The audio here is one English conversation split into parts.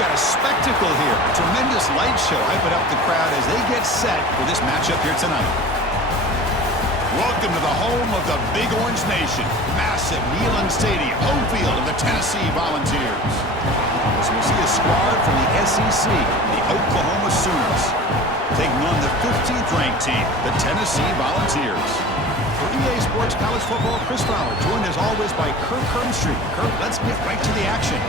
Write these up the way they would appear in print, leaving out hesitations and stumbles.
got a spectacle here. A tremendous light show hyping up the crowd as they get set for this matchup here tonight. Welcome to the home of the Big Orange Nation. Massive Neyland Stadium, home field of the Tennessee Volunteers. So we see a squad from the SEC, the Oklahoma Sooners, taking on the 15th ranked team, the Tennessee Volunteers. For EA Sports College Football, Chris Fowler, joined as always by Kirk Hermstreet. Kirk, let's get right to the action.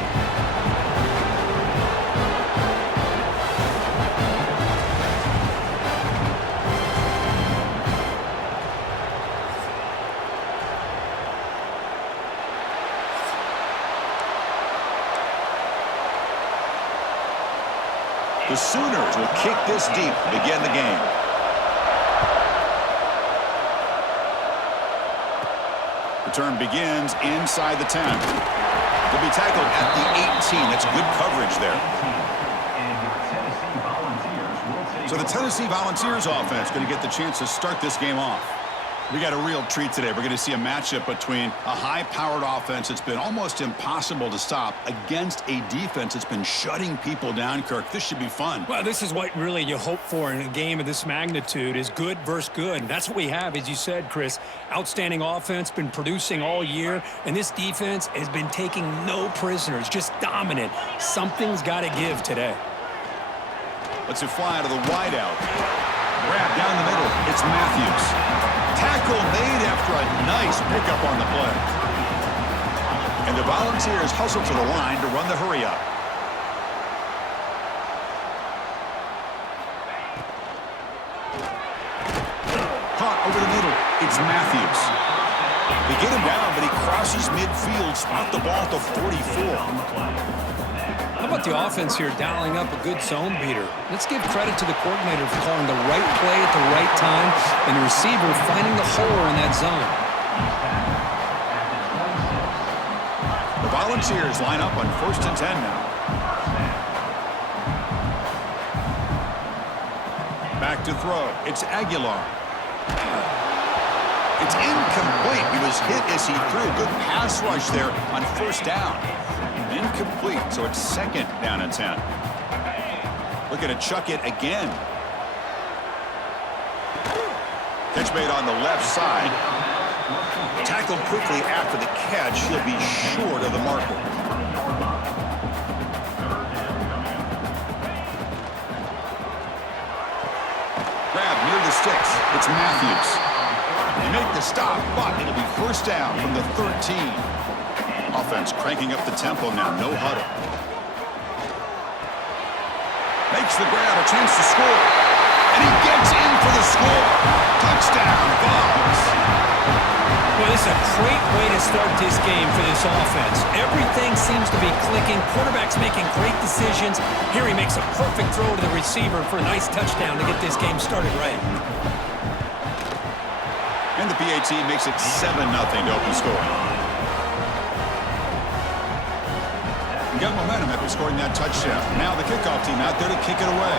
The Sooners will kick this deep to begin the game. Return begins inside the 10. They'll be tackled at the 18. That's good coverage there. So the Tennessee Volunteers offense going to get the chance to start this game off. We got a real treat today. We're going to see a matchup between a high-powered offense that's been almost impossible to stop against a defense that's been shutting people down, Kirk. This should be fun. Well, this is what really you hope for in a game of this magnitude is good versus good. That's what we have, as you said, Chris. Outstanding offense, been producing all year, and this defense has been taking no prisoners, just dominant. Something's got to give today. Let's fly to the wideout. Grab down the middle. It's Matthews. Tackle made after a nice pickup on the play. And the Volunteers hustle to the line to run the hurry up. Caught over the middle. It's Matthews. They get him down, but he crosses midfield, spot the ball to 44. How about the offense here dialing up a good zone beater? Let's give credit to the coordinator for calling the right play at the right time and the receiver finding the hole in that zone. The Volunteers line up on 1st and 10 now. Back to throw. It's Aguilar. It's incomplete. He was hit as he threw. Good pass rush there on 1st down. Incomplete, so it's 2nd down and 10. Looking to chuck it again. Catch made on the left side. Tackled quickly after the catch. He'll be short of the marker. Grab near the sticks. It's Matthews. They make the stop, but it'll be 1st down from the 13. Offense cranking up the tempo now. No huddle. Makes the grab, a chance to score. And he gets in for the score. Touchdown, Vols. Well, this is a great way to start this game for this offense. Everything seems to be clicking. Quarterback's making great decisions. Here he makes a perfect throw to the receiver for a nice touchdown to get this game started right. And the PAT makes it 7-0 to open score. Got momentum after scoring that touchdown. Now the kickoff team out there to kick it away.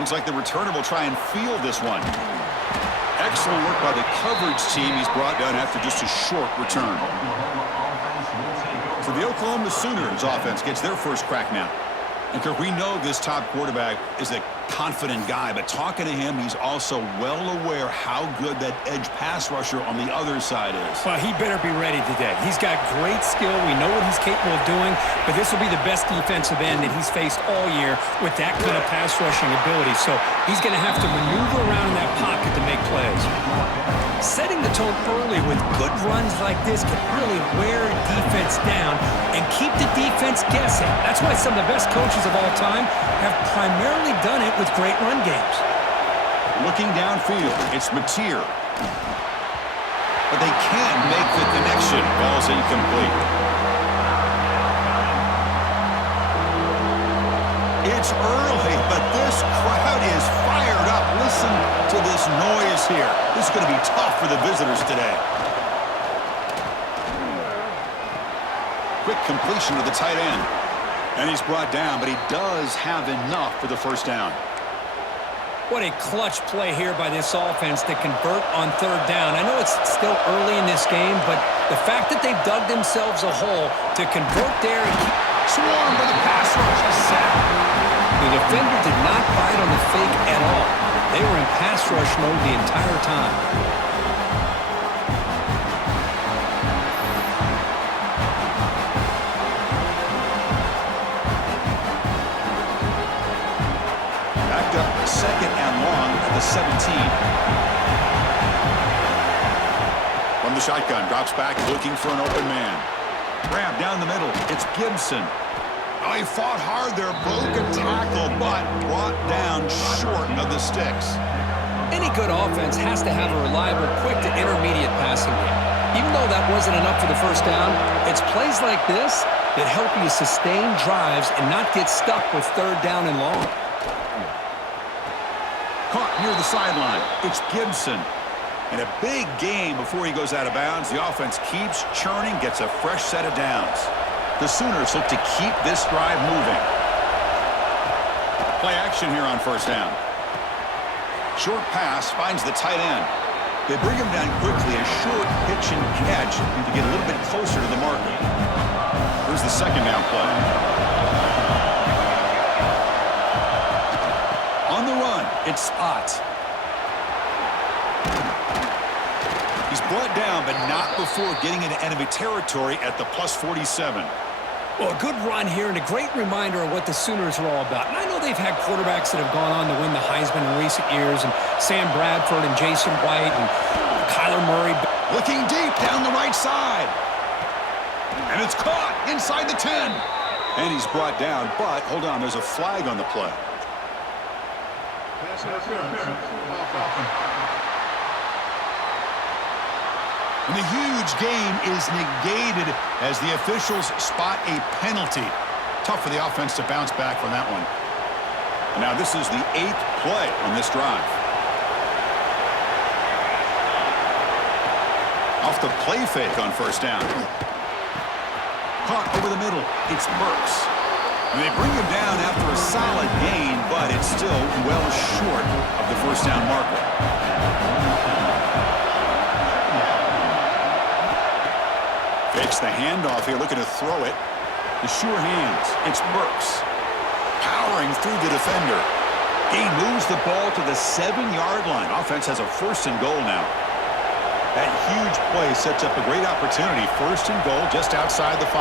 Looks like the returner will try and field this one. Excellent work by the coverage team. He's brought down after just a short return. So the Oklahoma Sooners offense gets their first crack now. And Kirk, we know this top quarterback is a confident guy, but talking to him, he's also well aware how good that edge pass rusher on the other side is. Well, he better be ready today. He's got great skill. We know what he's capable of doing, but this will be the best defensive end that he's faced all year with that kind of pass rushing ability. So he's going to have to maneuver around in that pocket to make plays. Setting the tone early with good runs like this can really wear defense down and keep the defense guessing. That's why some of the best coaches of all time have primarily done it with great run games. Looking downfield, it's Mateer. But they can't make the connection. Ball's incomplete. It's early, but this crowd is fired up. Listen to this noise here. This is going to be tough for the visitors today. Quick completion to the tight end. And he's brought down, but he does have enough for the 1st down. What a clutch play here by this offense to convert on third down. I know it's still early in this game, but the fact that they've dug themselves a hole to convert there and keep... Swarm for the pass rush. A sack. The defender did not bite on the fake at all. They were in pass rush mode the entire time. Second and long at the 17. From the shotgun, drops back looking for an open man. Grab down the middle. It's Gibson. Oh, he fought hard there, broke a tackle, but brought down short of the sticks. Any good offense has to have a reliable, quick to intermediate passing game. Even though that wasn't enough for the first down, it's plays like this that help you sustain drives and not get stuck with third down and long. Caught near the sideline. It's Gibson. And a big game before he goes out of bounds. The offense keeps churning, gets a fresh set of downs. The Sooners look to keep this drive moving. Play action here on first down. Short pass finds the tight end. They bring him down quickly, a short pitch and catch to get a little bit closer to the marker. Here's the second down play. On the run, it's Spot. He's brought down, but not before getting into enemy territory at the plus 47. Well, a good run here and a great reminder of what the Sooners are all about. And I know they've had quarterbacks that have gone on to win the Heisman in recent years, and Sam Bradford and Jason White and Kyler Murray. Looking deep down the right side. And it's caught inside the 10. And he's brought down, but hold on, there's a flag on the play. And the huge game is negated as the officials spot a penalty. Tough for the offense to bounce back from that one. And now this is the 8th play on this drive. Off the play fake on first down. Caught over the middle. It's Burks. And they bring him down after a solid gain, but it's still well short of the first down marker. Fakes the handoff here, looking to throw it. The sure hands. It's Burks. Powering through the defender. He moves the ball to the 7-yard line. Offense has a first and goal now. That huge play sets up a great opportunity. First and goal just outside the 5.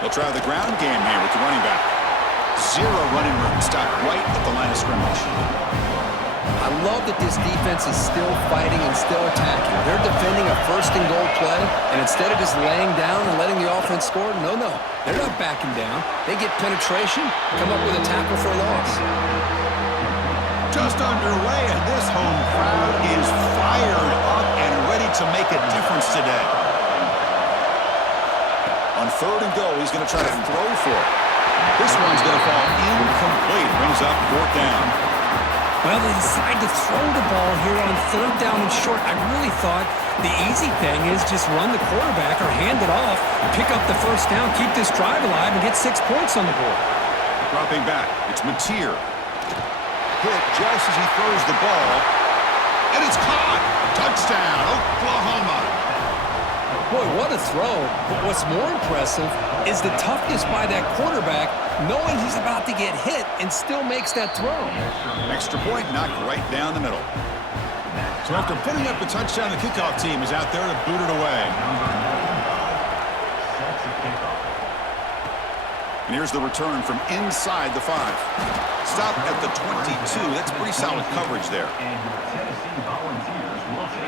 They'll try the ground game here with the running back. 0 running room. Stopped right at the line of scrimmage. I love that this defense is still fighting and still attacking. They're defending a first and goal play, and instead of just laying down and letting the offense score, no. They're not backing down. They get penetration, come up with a tackle for a loss. Just underway, and this home crowd is fired up and ready to make a difference today. On third and goal, he's going to try to throw for it. This one's going to fall incomplete. Brings up fourth down. Well, they decide to throw the ball here on third down and short. I really thought the easy thing is just run the quarterback or hand it off, pick up the first down, keep this drive alive, and get 6 points on the board. Dropping back, it's Mateer. Hit just as he throws the ball, and it's caught. Touchdown, Oklahoma. Boy, what a throw. But what's more impressive is the toughness by that quarterback, knowing he's about to get hit and still makes that throw. Extra point knocked right down the middle. So after putting up the touchdown, the kickoff team is out there to boot it away. And here's the return from inside the 5. Stop at the 22. That's pretty solid coverage there.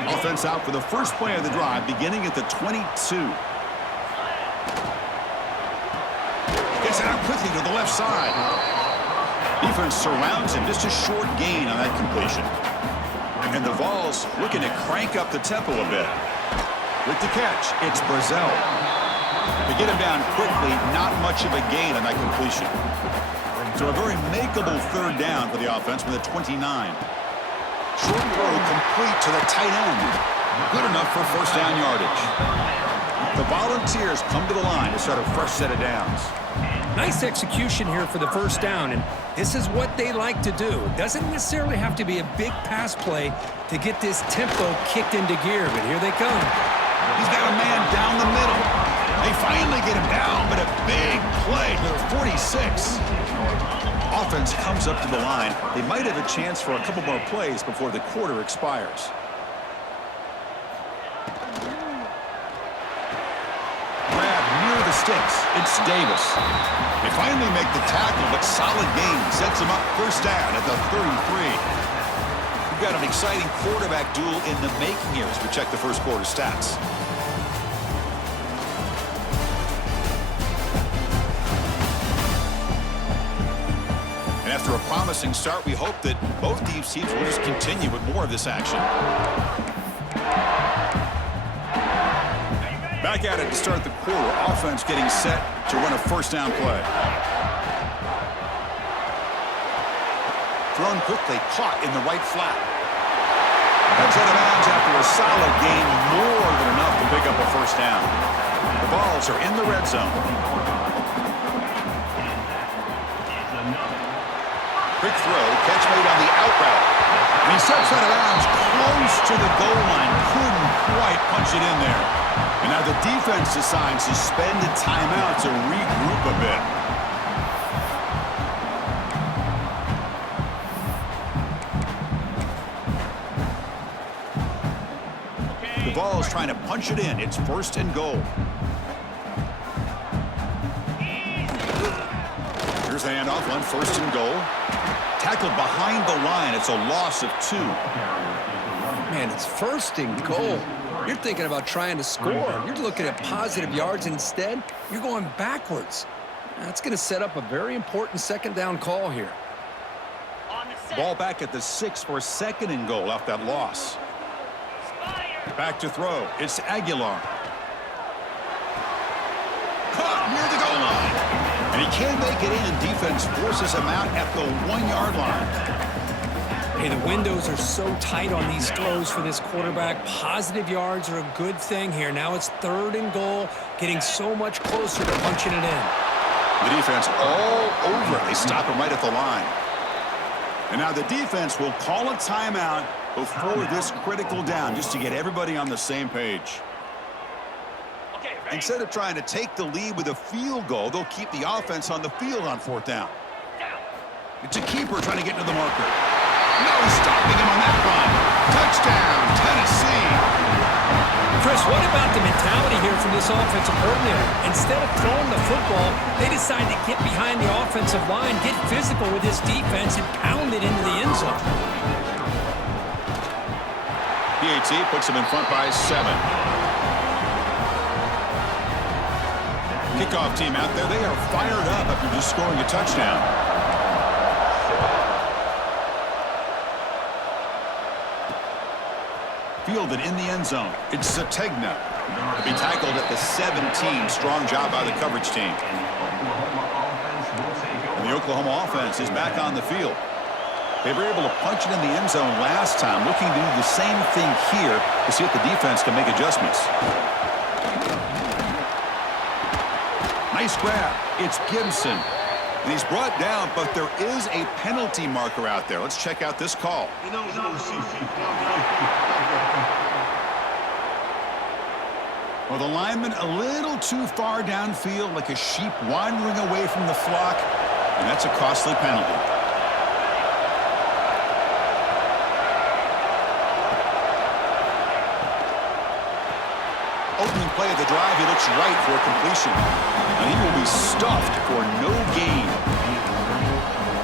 Offense out for the first play of the drive, beginning at the 22. Gets it out quickly to the left side. Defense surrounds him. Just a short gain on that completion. And the Vols looking to crank up the tempo a bit. With the catch, it's Brazel. They get him down quickly, not much of a gain on that completion. So a very makeable third down for the offense with a 29. Short throw complete to the tight end. Good enough for first down yardage. The Volunteers come to the line to start a fresh set of downs. Nice execution here for the first down, and this is what they like to do. It doesn't necessarily have to be a big pass play to get this tempo kicked into gear, but here they come. He's got a man down the middle. They finally get him down, but a big play to the 46. Offense comes up to the line. They might have a chance for a couple more plays before the quarter expires. Grab near the sticks. It's Davis. They finally make the tackle, but solid gain sets him up first down at the 33. We've got an exciting quarterback duel in the making here as we check the first quarter stats. And after a promising start, we hope that both these teams will just continue with more of this action. Back at it to start the quarter. Offense getting set to run a first down play. Thrown quickly, caught in the right flat. That's out of bounds after a solid gain, more than enough to pick up a first down. The balls are in the red zone. Quick throw, catch made on the out route. And he steps out of bounds close to the goal line. Couldn't quite punch it in there. And now the defense decides to spend a timeout to regroup a bit. The ball is trying to punch it in. It's first and goal. Here's the handoff on first and goal. Tackled behind the line. It's a loss of 2. Man, it's first and goal. You're thinking about trying to score. You're looking at positive yards. Instead, you're going backwards. That's going to set up a very important second down call here. Ball back at the 6 for second and goal off that loss. Back to throw. It's Aguilar. Caught near the goal line. And he can't make it in. Defense forces him out at the 1-yard line. Hey, the windows are so tight on these throws for this quarterback. Positive yards are a good thing here. Now it's third and goal, getting so much closer to punching it in. The defense all over it. They stop him right at the line. And now the defense will call a timeout before this critical down, just to get everybody on the same page. Instead of trying to take the lead with a field goal, they'll keep the offense on the field on fourth down. It's a keeper trying to get to the marker. No stopping him on that run. Touchdown, Tennessee. Chris, what about the mentality here from this offensive coordinator? Instead of throwing the football, they decide to get behind the offensive line, get physical with this defense, and pound it into the end zone. PAT puts him in front by 7. Kickoff team out there, they are fired up after just scoring a touchdown. Fielded in the end zone. It's Sategna. To be tackled at the 17. Strong job by the coverage team. And the Oklahoma offense is back on the field. They were able to punch it in the end zone last time. Looking to do the same thing here to see if the defense can make adjustments. Nice grab. It's Gibson. And he's brought down, but there is a penalty marker out there. Let's check out this call. Well, the lineman a little too far downfield, like a sheep wandering away from the flock, and that's a costly penalty. Opening play of the drive, he looks right for a completion. And he will be stuffed for no gain.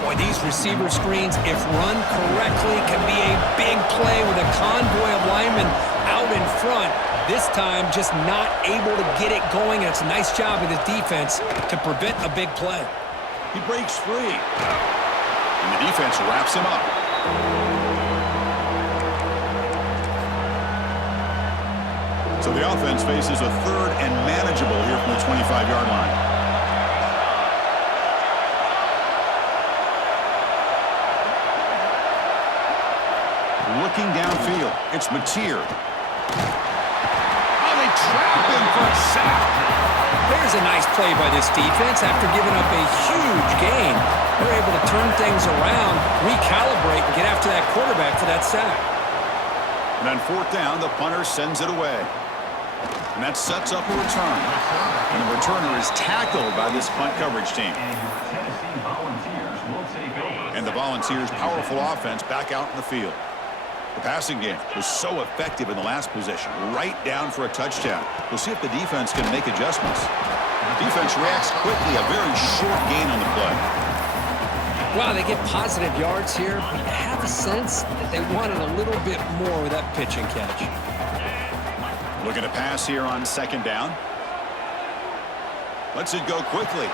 Boy, these receiver screens, if run correctly, can be a big play with a convoy of linemen out in front. This time, just not able to get it going. And it's a nice job of the defense to prevent a big play. He breaks free. And the defense wraps him up. So the offense faces a third and manageable here from the 25-yard line. Looking downfield, it's Mateer. Oh, they trap him for a sack. There's a nice play by this defense. After giving up a huge gain, they're able to turn things around, recalibrate, and get after that quarterback for that sack. And on fourth down, the punter sends it away. And that sets up a return. And the returner is tackled by this punt coverage team. And the Volunteers' powerful offense back out in the field. The passing game was so effective in the last possession, right down for a touchdown. We'll see if the defense can make adjustments. Defense reacts quickly, a very short gain on the play. Wow, they get positive yards here, but you have a sense that they wanted a little bit more with that pitch and catch. Looking to pass here on second down. Lets it go quickly.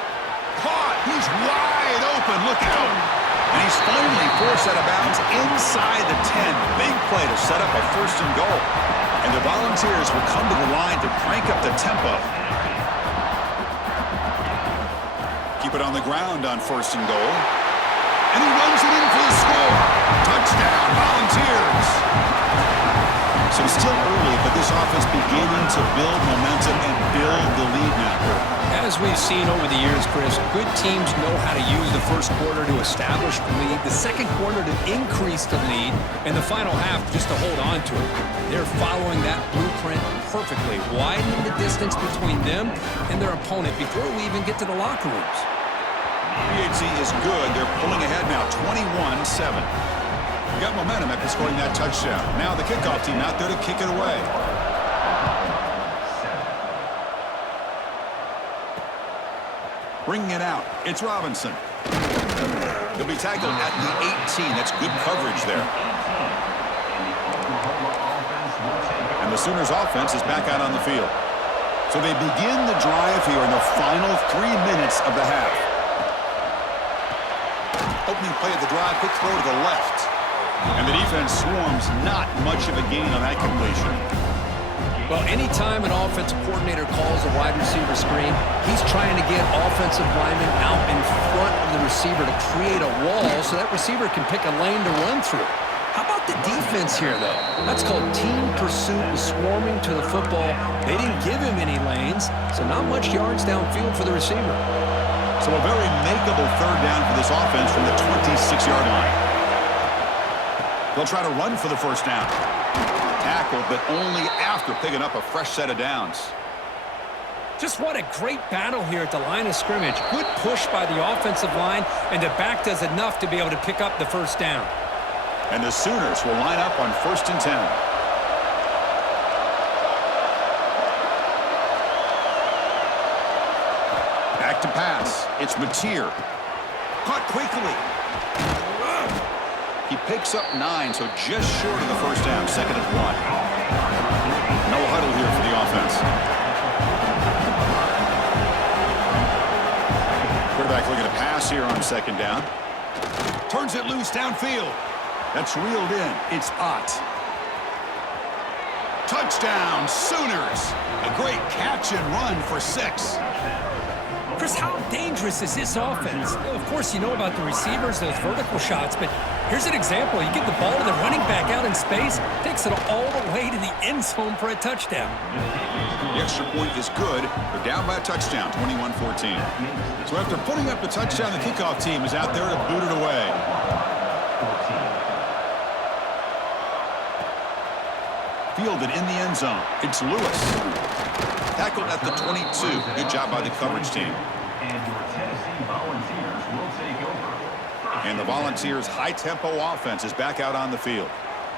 Caught! He's wide open. Look out! And he's finally forced out of bounds inside the 10. Big play to set up a first and goal. And the Volunteers will come to the line to crank up the tempo. Keep it on the ground on first and goal. And he runs it in for the score. Touchdown, Volunteers. So it's still early, but this offense beginning to build momentum and build the lead now. As we've seen over the years, Chris, good teams know how to use the first quarter to establish the lead, the second quarter to increase the lead, and the final half just to hold on to it. They're following that blueprint perfectly, widening the distance between them and their opponent before we even get to the locker rooms. PHC is good. They're pulling ahead now, 21-7. Got momentum after scoring that touchdown. Now the kickoff team out there to kick it away. Bringing it out, it's Robinson. He'll be tackled at the 18. That's good coverage there. And the Sooners offense is back out on the field. So they begin the drive here in the final 3 minutes of the half. Opening play of the drive, quick throw to the left. And the defense swarms, not much of a gain on that completion. Well, anytime an offensive coordinator calls a wide receiver screen, he's trying to get offensive linemen out in front of the receiver to create a wall so that receiver can pick a lane to run through. How about the defense here, though? That's called team pursuit and swarming to the football. They didn't give him any lanes, so not much yards downfield for the receiver. So a very makeable third down for this offense from the 26-yard line. They'll try to run for the first down. Tackle, but only after picking up a fresh set of downs. Just what a great battle here at the line of scrimmage. Good push by the offensive line, and the back does enough to be able to pick up the first down. And the Sooners will line up on 1st and 10. Back to pass. It's Mateer. Caught quickly. He picks up 9, so just short of the first down, 2nd and 1. No huddle here for the offense. Quarterback looking to pass here on 2nd down. Turns it loose downfield. That's reeled in. It's Ott. Touchdown, Sooners. A great catch and run for 6. Chris, how dangerous is this offense? Of course, you know about the receivers, those vertical shots, but here's an example. You give the ball to the running back out in space, takes it all the way to the end zone for a touchdown. The extra point is good. They're down by a touchdown, 21-14. So after putting up the touchdown, the kickoff team is out there to boot it away. Fielded in the end zone. It's Lewis. Tackled at the 22. Good job by the coverage team. And the Volunteers' high-tempo offense is back out on the field.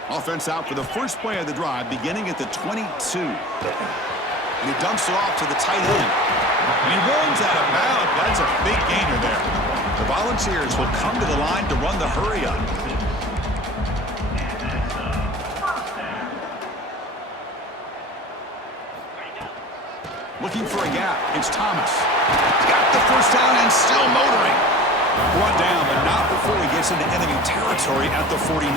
Offense out for the first play of the drive, beginning at the 22. And he dumps it off to the tight end. And he runs out of bounds. That's a big gainer there. The Volunteers will come to the line to run the hurry-up. Looking for a gap. It's Thomas. Got the first down and still motoring. Brought down, but not before he gets into enemy territory at the 49.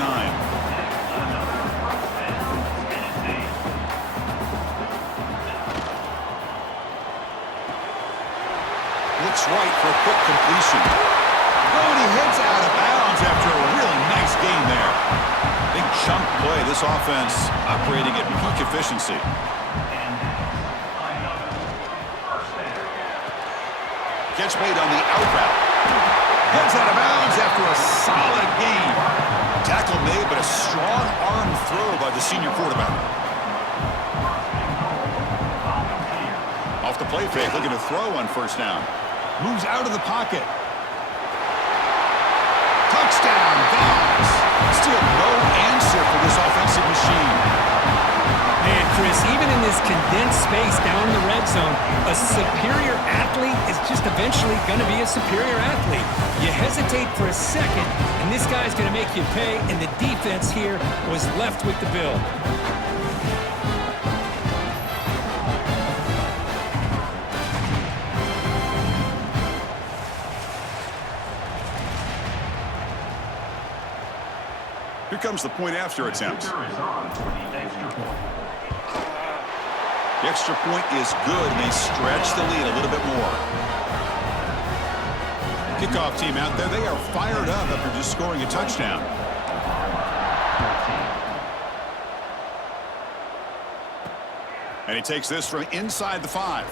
Looks right for a quick completion. Oh, and he heads out of bounds after a really nice gain there. Big chunk play. This offense operating at peak efficiency. catch made on the out route. Heads out of bounds after a solid gain. Tackle made, but a strong arm throw by the senior quarterback. Off the play fake, looking to throw on first down. Moves out of the pocket. Touchdown, Vols. Still no answer for this offensive machine. Man, Chris, even in this condensed space down in the red zone, a superior athlete is just eventually going to be a superior athlete. You hesitate for a second, and this guy's going to make you pay, and the defense here was left with the bill. Here comes the point after attempt. The extra point is good, and they stretch the lead a little bit more. Kickoff team out there, they are fired up after just scoring a touchdown. And he takes this from inside the 5.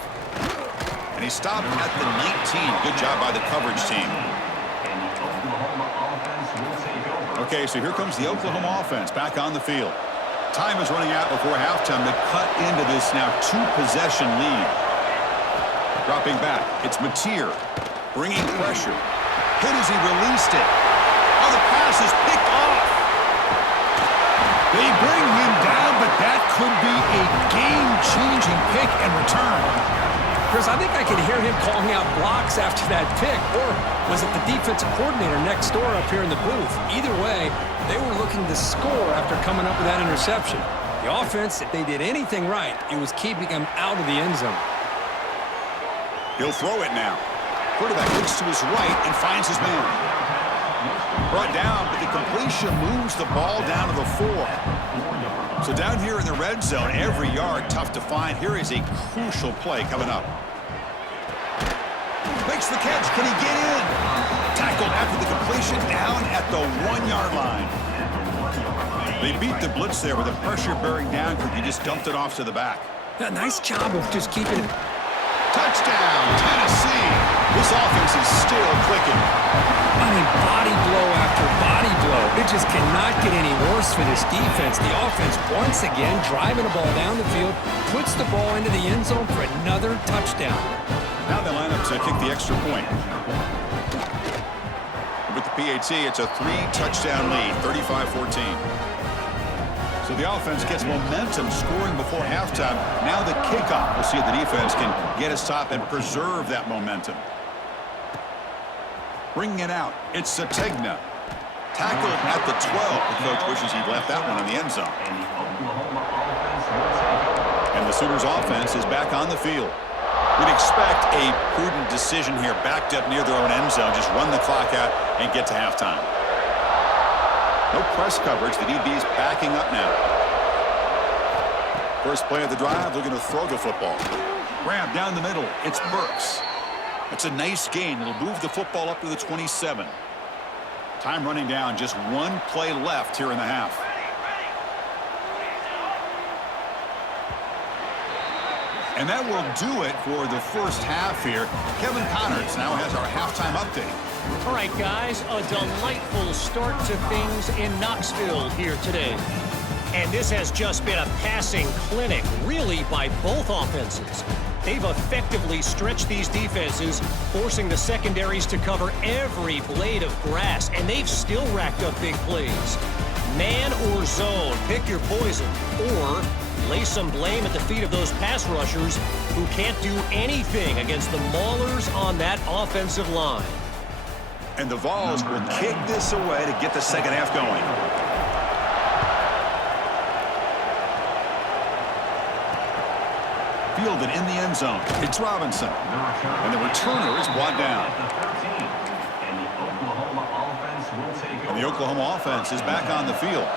And he stopped at the 19. Good job by the coverage team. Okay, so here comes the Oklahoma offense back on the field. Time is running out before halftime to cut into this now 2-possession lead. Dropping back, it's Mateer bringing pressure. Hit as he released it. Oh, the pass is picked off. They bring him down, but that could be a game-changing pick and return. Chris, I think I can hear him calling out blocks after that pick, or was it the defensive coordinator next door up here in the booth? Either way, they were looking to score after coming up with that interception. The offense, if they did anything right, it was keeping them out of the end zone. He'll throw it now. Quarterback looks to his right and finds his man. Brought down, but the completion moves the ball down to the 4. So down here in the red zone, every yard tough to find. Here is a crucial play coming up. Makes the catch. Can he get in? Tackled after the completion down at the 1-yard line. They beat the blitz there with the pressure bearing down because he just dumped it off to the back. Yeah, nice job of just keeping it. Touchdown, Tennessee. This offense is still clicking. I mean, body blow after body blow. It just cannot get any worse for this defense. The offense, once again, driving the ball down the field, puts the ball into the end zone for another touchdown. Now they line up to kick the extra point. With the PAT, it's a 3-touchdown lead, 35-14. So the offense gets momentum scoring before halftime. Now the kickoff. We'll see if the defense can get his top and preserve that momentum. Bringing it out. It's Sategna. Tackled at the 12. The coach wishes he'd left that one in the end zone. And the Sooners offense is back on the field. We'd expect a prudent decision here, backed up near their own end zone. Just run the clock out and get to halftime. No press coverage. The DB's backing up now. First play of the drive, looking to throw the football. Grab down the middle. It's Burks. That's a nice gain. It'll move the football up to the 27. Time running down. Just one play left here in the half. And that will do it for the first half here. Kevin Connors now has our halftime update. All right, guys, a delightful start to things in Knoxville here today. And this has just been a passing clinic, really, by both offenses. They've effectively stretched these defenses, forcing the secondaries to cover every blade of grass, and they've still racked up big plays. Man or zone, pick your poison, or lay some blame at the feet of those pass rushers who can't do anything against the maulers on that offensive line. And the Vols will kick this away to get the second half going. Fielded in the end zone. It's Robinson. And the returner is brought down. And the Oklahoma offense is back on the field.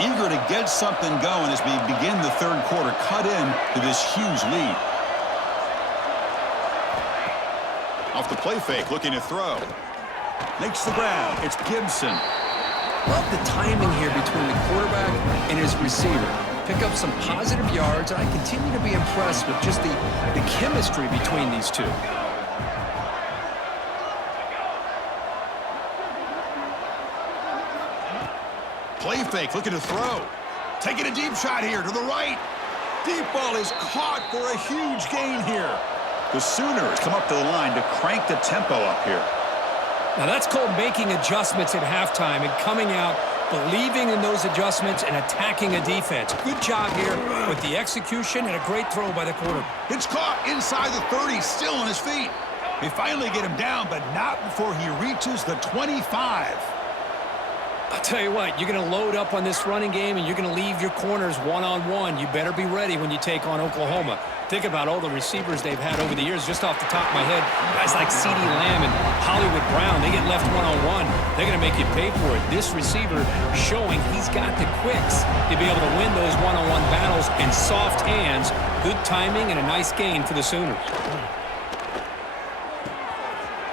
Eager to get something going as we begin the third quarter. Cut in to this huge lead. Off the play fake, looking to throw. Makes the grab. It's Gibson. Love the timing here between the quarterback and his receiver. Pick up some positive yards, and I continue to be impressed with just the chemistry between these two. fake, looking to throw. Taking a deep shot here to the right. Deep ball is caught for a huge gain here. The Sooners come up to the line to crank the tempo up here. Now that's called making adjustments at halftime and coming out, believing in those adjustments and attacking a defense. Good job here with the execution and a great throw by the quarterback. It's caught inside the 30, still on his feet. They finally get him down, but not before he reaches the 25. I'll tell you what, you're going to load up on this running game and you're going to leave your corners one-on-one. You better be ready when you take on Oklahoma. Think about all the receivers they've had over the years. Just off the top of my head, guys like CeeDee Lamb and Hollywood Brown, they get left one-on-one. They're going to make you pay for it. This receiver showing he's got the quicks to be able to win those one-on-one battles and soft hands. Good timing and a nice gain for the Sooners.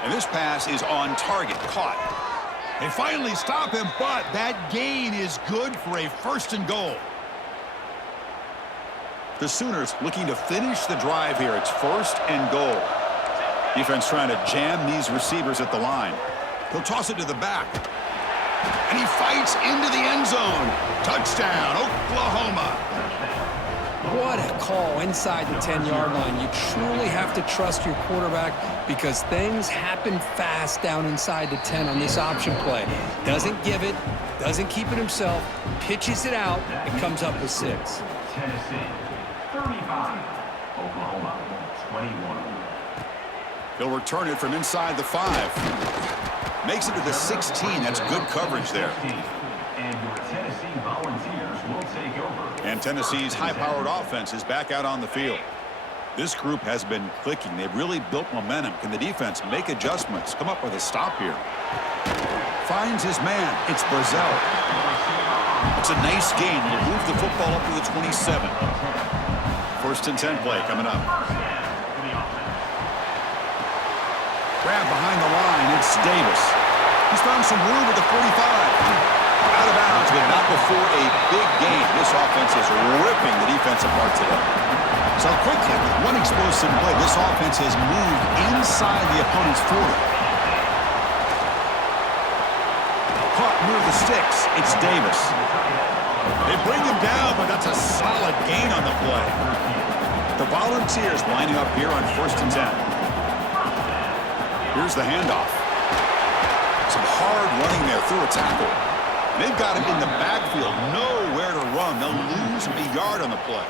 And this pass is on target, caught. They finally stop him, but that gain is good for a 1st and goal. The Sooners looking to finish the drive here. It's 1st and goal. Defense trying to jam these receivers at the line. He'll toss it to the back. And he fights into the end zone. Touchdown, Oklahoma. What a call inside the 10-yard line. You truly have to trust your quarterback because things happen fast down inside the 10 on this option play. Doesn't give it, doesn't keep it himself, pitches it out, and comes up with 6. Tennessee, 35. Oklahoma, 21. He'll return it from inside the 5. Makes it to the 16. That's good coverage there. And your Tennessee Volunteers will take over. And Tennessee's high-powered offense is back out on the field. This group has been clicking. They've really built momentum. Can the defense make adjustments? Come up with a stop here. Finds his man. It's Brazil. It's a nice gain. He'll move the football up to the 27. 1st and 10 play coming up. Grab behind the line. It's Davis. He's found some room at the 45. Out of bounds, but not before a big gain. This offense is ripping the defense apart today. So quickly, with one explosive play, this offense has moved inside the opponent's 40. Caught near the sticks. It's Davis. They bring him down, but that's a solid gain on the play. The Volunteers lining up here on 1st and 10. Here's the handoff. Some hard running there through a tackle. They've got him in the backfield, nowhere to run. They'll lose a yard on the play.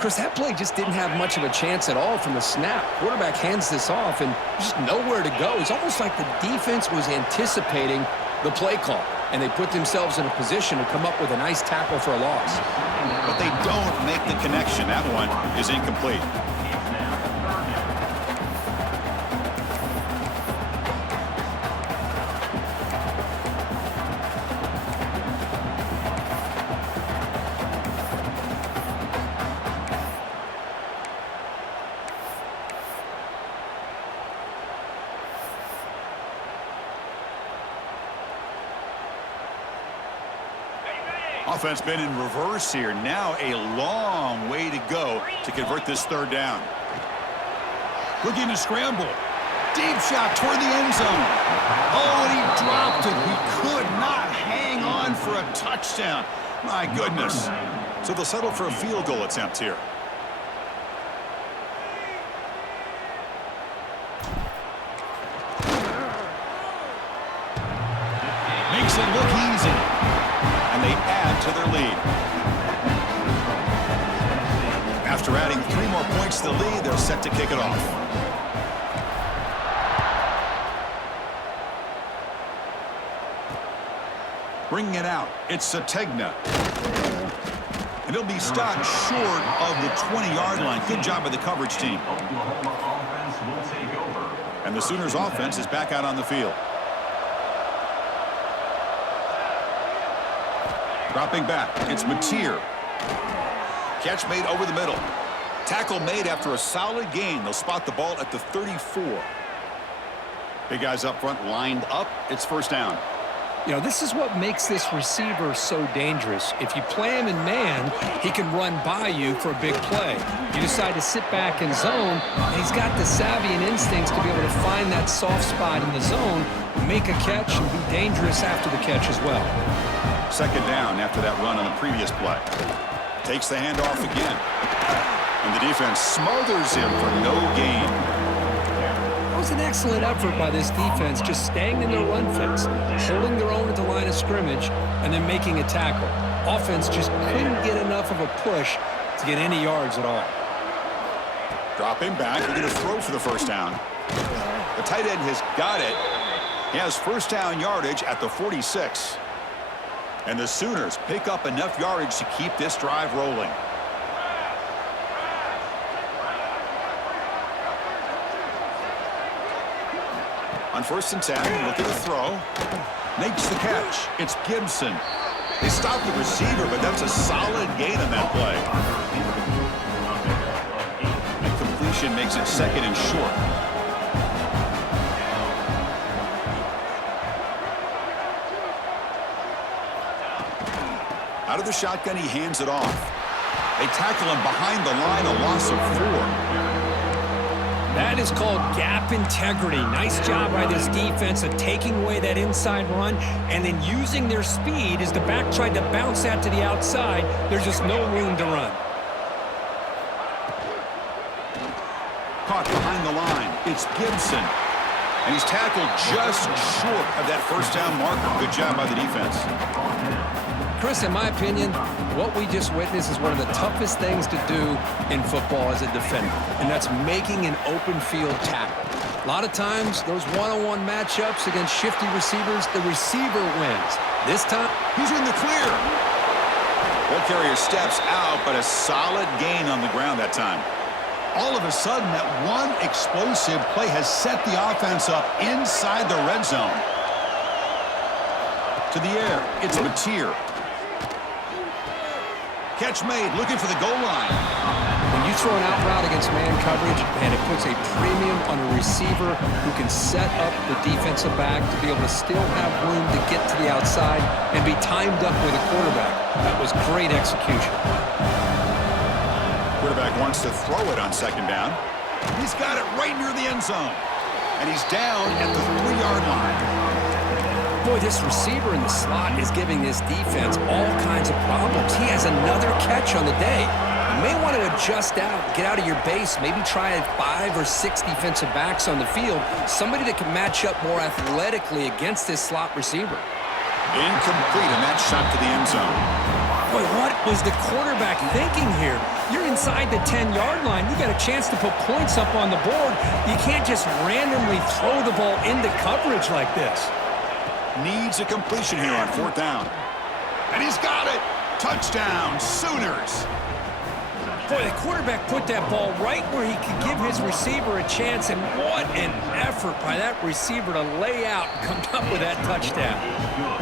Chris, that play just didn't have much of a chance at all from the snap. Quarterback hands this off and just nowhere to go. It's almost like the defense was anticipating the play call, and they put themselves in a position to come up with a nice tackle for a loss. But they don't make the connection. That one is incomplete. Offense been in reverse here. Now a long way to go to convert this 3rd down. Looking to scramble. Deep shot toward the end zone. Oh, and he dropped it. He could not hang on for a touchdown. My goodness. So they'll settle for a field goal attempt here. Makes it look easy. And they add to their lead. After adding 3 more points to the lead, they're set to kick it off. Bringing it out, it's Sategna. And he'll be stopped short of the 20-yard line. Good job by the coverage team. And the Sooners offense is back out on the field. Dropping back, it's Mateer. Catch made over the middle. Tackle made after a solid gain. They'll spot the ball at the 34. Big guys up front lined up. It's 1st down. You know, this is what makes this receiver so dangerous. If you play him in man, he can run by you for a big play. You decide to sit back in zone, and he's got the savvy and instincts to be able to find that soft spot in the zone, make a catch, and be dangerous after the catch as well. Second down after that run on the previous play. Takes the handoff again. And the defense smothers him for no gain. That was an excellent effort by this defense, just staying in their run fence, holding their own at the line of scrimmage, and then making a tackle. Offense just couldn't get enough of a push to get any yards at all. Drop him back. They're going to throw for the first down. The tight end has got it. He has first down yardage at the 46. And the Sooners pick up enough yardage to keep this drive rolling. On 1st and 10, look at the throw. Makes the catch. It's Gibson. They stop the receiver, but that's a solid gain on that play. And completion makes it second and short. Out of the shotgun, he hands it off. They tackle him behind the line, a loss of 4. That is called gap integrity. Nice job by this defense of taking away that inside run and then using their speed as the back tried to bounce that to the outside. There's just no room to run. Caught behind the line. It's Gibson. And he's tackled just short of that first down marker. Good job by the defense. Chris, in my opinion, what we just witnessed is one of the toughest things to do in football as a defender, and that's making an open field tackle. A lot of times, those one-on-one matchups against shifty receivers, the receiver wins. This time, he's in the clear. Ball carrier steps out, but a solid gain on the ground that time. All of a sudden, that one explosive play has set the offense up inside the red zone. To the air, it's Mateer. Catch made, looking for the goal line. When you throw an out route against man coverage, and it puts a premium on a receiver who can set up the defensive back to be able to still have room to get to the outside and be timed up with a quarterback. That was great execution. Quarterback wants to throw it on second down. He's got it right near the end zone. And he's down at the 3-yard line. Boy, this receiver in the slot is giving this defense all kinds of problems. He has another catch on the day. You may want to adjust out, get out of your base, maybe try 5 or 6 defensive backs on the field, somebody that can match up more athletically against this slot receiver. Incomplete, and that shot to the end zone. Boy, what was the quarterback thinking here? You're inside the 10-yard line. You got a chance to put points up on the board. You can't just randomly throw the ball into coverage like this. Needs a completion here on 4th down. And he's got it. Touchdown, Sooners. Boy, the quarterback put that ball right where he could give his receiver a chance, and what an effort by that receiver to lay out and come up with that touchdown.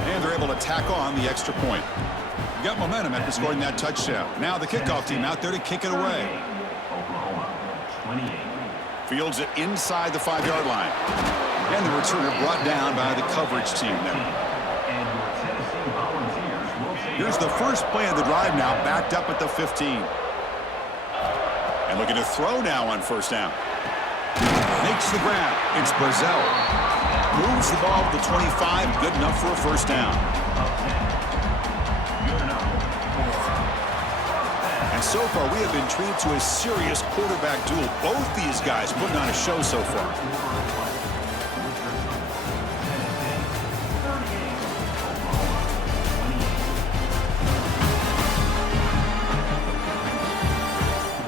And they're able to tack on the extra point. Got momentum after scoring that touchdown. Now the kickoff team out there to kick it away. Fields it inside the 5-yard line. And the returner brought down by the coverage team there. Here's the first play of the drive now, backed up at the 15. And looking to throw now on first down. Makes the grab. It's Brazell. Moves the ball to the 25. Good enough for a first down. And so far, we have been treated to a serious quarterback duel. Both these guys putting on a show so far.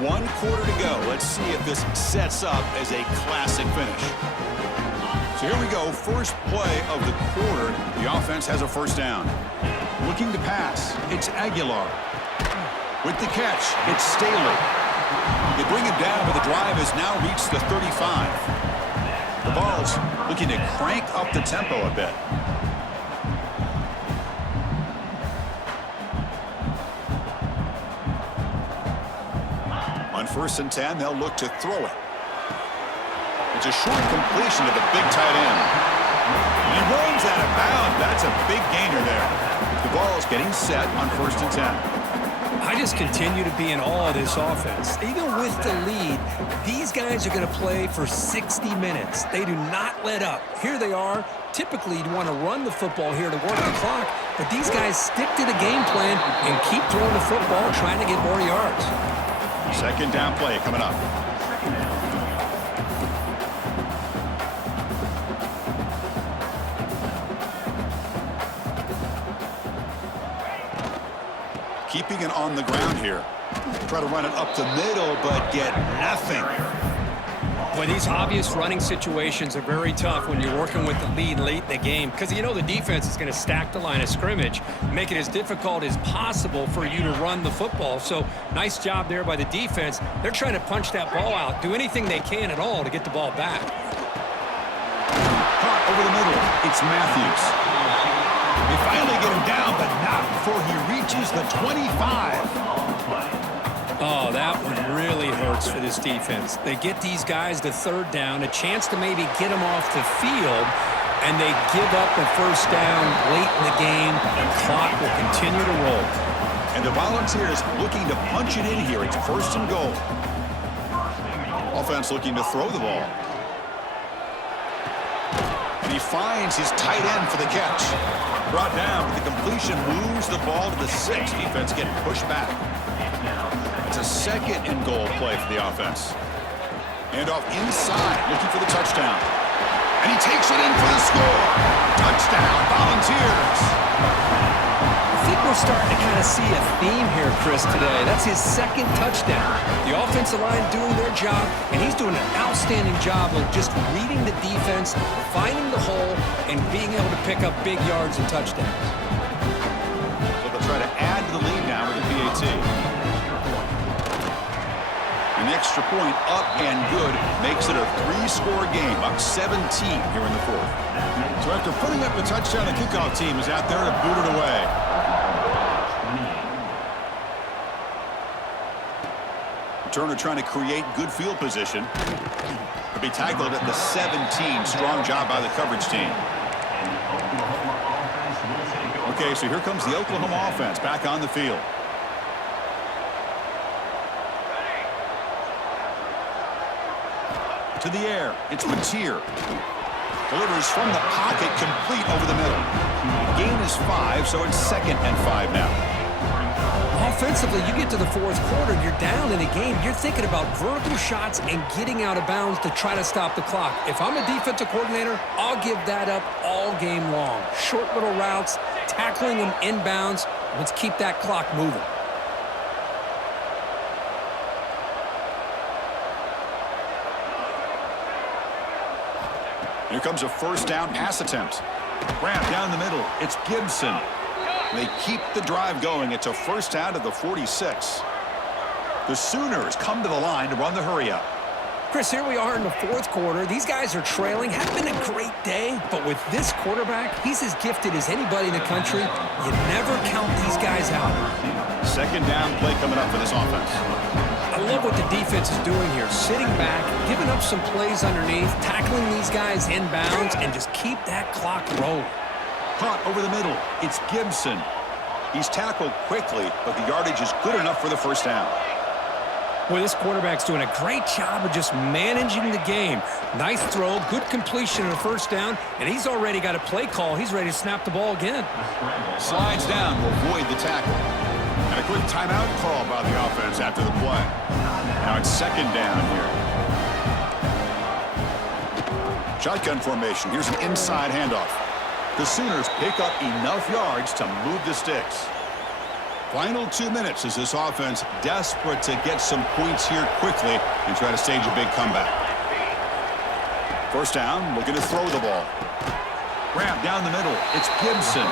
One quarter to go. Let's see if this sets up as a classic finish. So here we go. First play of the quarter. The offense has a first down. Looking to pass. It's Aguilar. With the catch, it's Staley. They bring him down, but the drive has now reached the 35. The Vols looking to crank up the tempo a bit. On 1st and 10, they'll look to throw it. It's a short completion to the big tight end. And he rolls out of bounds. That's a big gainer there. The Vols getting set on 1st and 10. I just continue to be in awe of this offense. Even with the lead, these guys are going to play for 60 minutes. They do not let up. Here they are. Typically, you want to run the football here to work the clock. but these guys stick to the game plan and keep throwing the football, trying to get more yards. Second down play coming up. Keeping it on the ground here. Try to run it up the middle, but get nothing. Boy, these obvious running situations are very tough when you're working with the lead late in the game because you know the defense is going to stack the line of scrimmage, make it as difficult as possible for you to run the football. So nice job there by the defense. They're trying to punch that ball out, do anything they can at all to get the ball back. Caught over the middle. It's Matthews. They finally get him down, but not before he reaches the 25. Oh, that one really hurts for this defense. They get these guys to third down, a chance to maybe get them off the field, and they give up a first down late in the game. The clock will continue to roll. And the Volunteers looking to punch it in here. It's first and goal. Offense looking to throw the ball. And he finds his tight end for the catch. Brought down, but the completion moves the ball to the 6. Defense getting pushed back. It's a second and goal play for the offense. And off inside, looking for the touchdown. And he takes it in for the score. Touchdown, Volunteers. I think we're starting to kind of see a theme here, Chris, today. That's his second touchdown. The offensive line doing their job, and he's doing an outstanding job of just reading the defense, finding the hole, and being able to pick up big yards and touchdowns. So they'll try to add to the lead now with the PAT. An extra point up and good makes it a 3-score game, up 17 here in the fourth. So after putting up the touchdown, the kickoff team is out there to boot it away. Turner trying to create good field position. Could be tackled at the 17. Strong job by the coverage team. Okay, so here comes the Oklahoma offense back on the field. To the air, it's Mateer. Delivers from the pocket, complete over the middle. Gain is 5, so it's 2nd and 5 now. Offensively, you get to the fourth quarter, you're down in the game. You're thinking about vertical shots and getting out of bounds to try to stop the clock. If I'm a defensive coordinator, I'll give that up all game long. Short little routes, tackling them inbounds. Let's keep that clock moving. Here comes a first down pass attempt. Grab down the middle. It's Gibson. They keep the drive going. It's a first down to the 46. The Sooners come to the line to run the hurry up. Chris, here we are in the fourth quarter. These guys are trailing. Had been a great day, but with this quarterback, he's as gifted as anybody in the country. You never count these guys out. Second down play coming up for this offense. I love what the defense is doing here. Sitting back, giving up some plays underneath, tackling these guys inbounds, and just keep that clock rolling. Caught over the middle. It's Gibson. He's tackled quickly, but the yardage is good enough for the first down. Boy, this quarterback's doing a great job of just managing the game. Nice throw, good completion on the first down, and he's already got a play call. He's ready to snap the ball again. Slides down to avoid the tackle. And a quick timeout call by the offense after the play. Now it's second down here. Shotgun formation. Here's an inside handoff. The Sooners pick up enough yards to move the sticks. Final 2 minutes as this offense desperate to get some points here quickly and try to stage a big comeback. First down, looking to throw the ball. Grab down the middle. It's Gibson.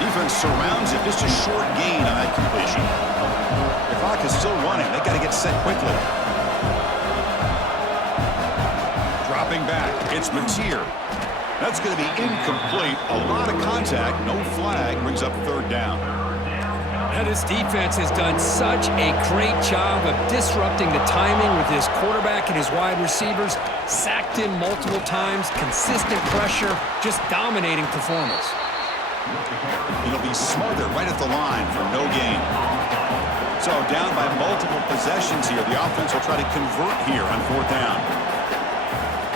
Defense surrounds it. Just a short gain on that completion. The clock is still running. They got to get set quickly. Dropping back. It's Mateer. That's going to be incomplete. A lot of contact. No flag. Brings up third down. Now, this defense has done such a great job of disrupting the timing with his quarterback and his wide receivers. Sacked in multiple times, consistent pressure, just dominating performance. It'll be smothered right at the line for no gain. So down by multiple possessions here. The offense will try to convert here on fourth down.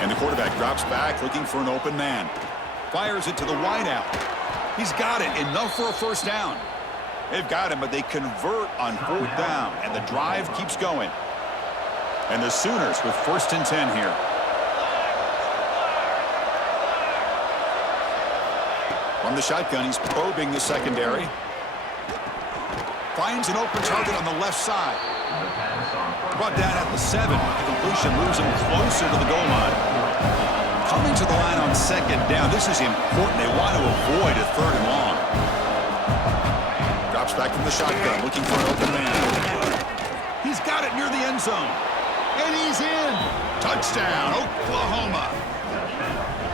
And the quarterback drops back looking for an open man. Fires it to the wideout. He's got it. Enough for a first down. They've got him, but they convert on 4th down, and the drive keeps going. And the Sooners with 1st and 10 here. From the shotgun, he's probing the secondary. Finds an open target on the left side. Brought down at the 7. The completion moves him closer to the goal line. Coming to the line on 2nd down. This is important. They want to avoid a 3rd and long. Drops back from the shotgun, looking for an open man. He's got it near the end zone. And he's in. Touchdown, Oklahoma.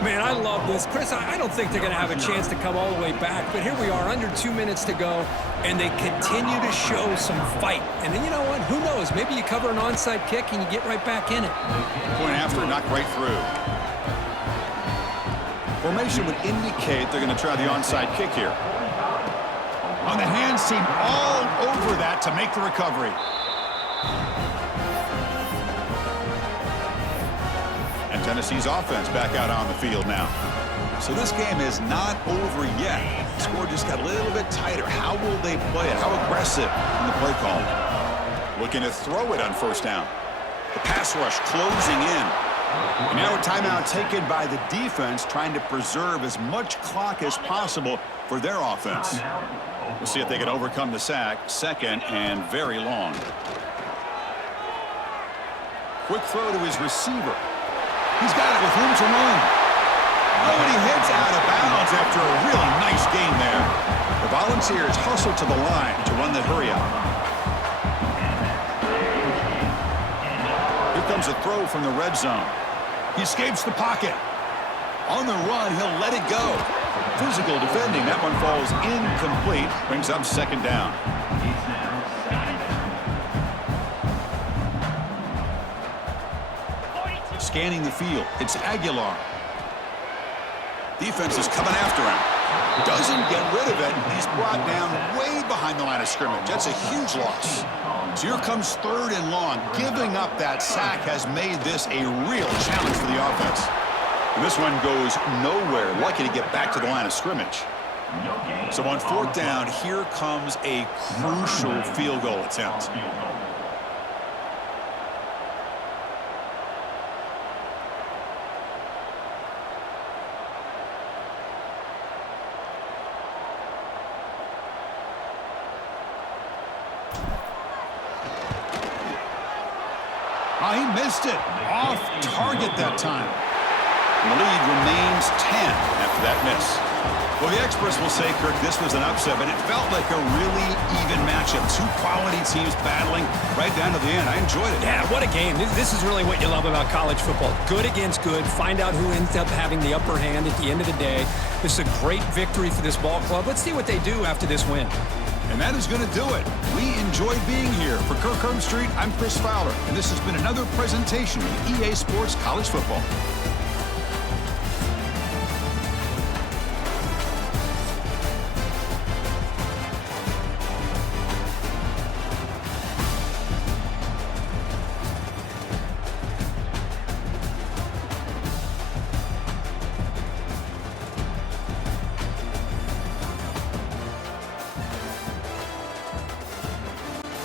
Man, I love this. Chris, I don't think they're going to have a chance to come all the way back, but here we are, under 2 minutes to go, and they continue to show some fight. And then, you know what? Who knows? Maybe you cover an onside kick and you get right back in it. Point after, knocked right through. Formation would indicate they're going to try the onside kick here. On the hands team, all over that to make the recovery. And Tennessee's offense back out on the field now. So this game is not over yet. The score just got a little bit tighter. How will they play it? How aggressive in the play call? Looking to throw it on 1st down. The pass rush closing in. And now a timeout taken by the defense, trying to preserve as much clock as possible for their offense. We'll see if they can overcome the sack. 2nd and very long. Quick throw to his receiver. He's got it with room to run. Oh, and he heads out of bounds after a really nice gain there. The Volunteers hustle to the line to run the hurry-up. Here comes a throw from the red zone. He escapes the pocket. On the run, he'll let it go. Physical defending. That one falls incomplete. Brings up 2nd down. Scanning the field. It's Aguilar. Defense is coming after him. Doesn't get rid of it. He's brought down way behind the line of scrimmage. That's a huge loss. So here comes 3rd and long. Giving up that sack has made this a real challenge for the offense. And this one goes nowhere. Lucky to get back to the line of scrimmage. So on 4th down, here comes a crucial field goal attempt. Oh, he missed it. Off target that time. And the lead remains 10 after that miss. Well, the experts will say, Kirk, this was an upset, but it felt like a really even matchup. 2 quality teams battling right down to the end. I enjoyed it. Yeah, what a game. This is really what you love about college football. Good against good. Find out who ends up having the upper hand at the end of the day. This is a great victory for this ball club. Let's see what they do after this win. And that is going to do it. We enjoyed being here. For Kirk Street, I'm Chris Fowler, and this has been another presentation of EA Sports College Football.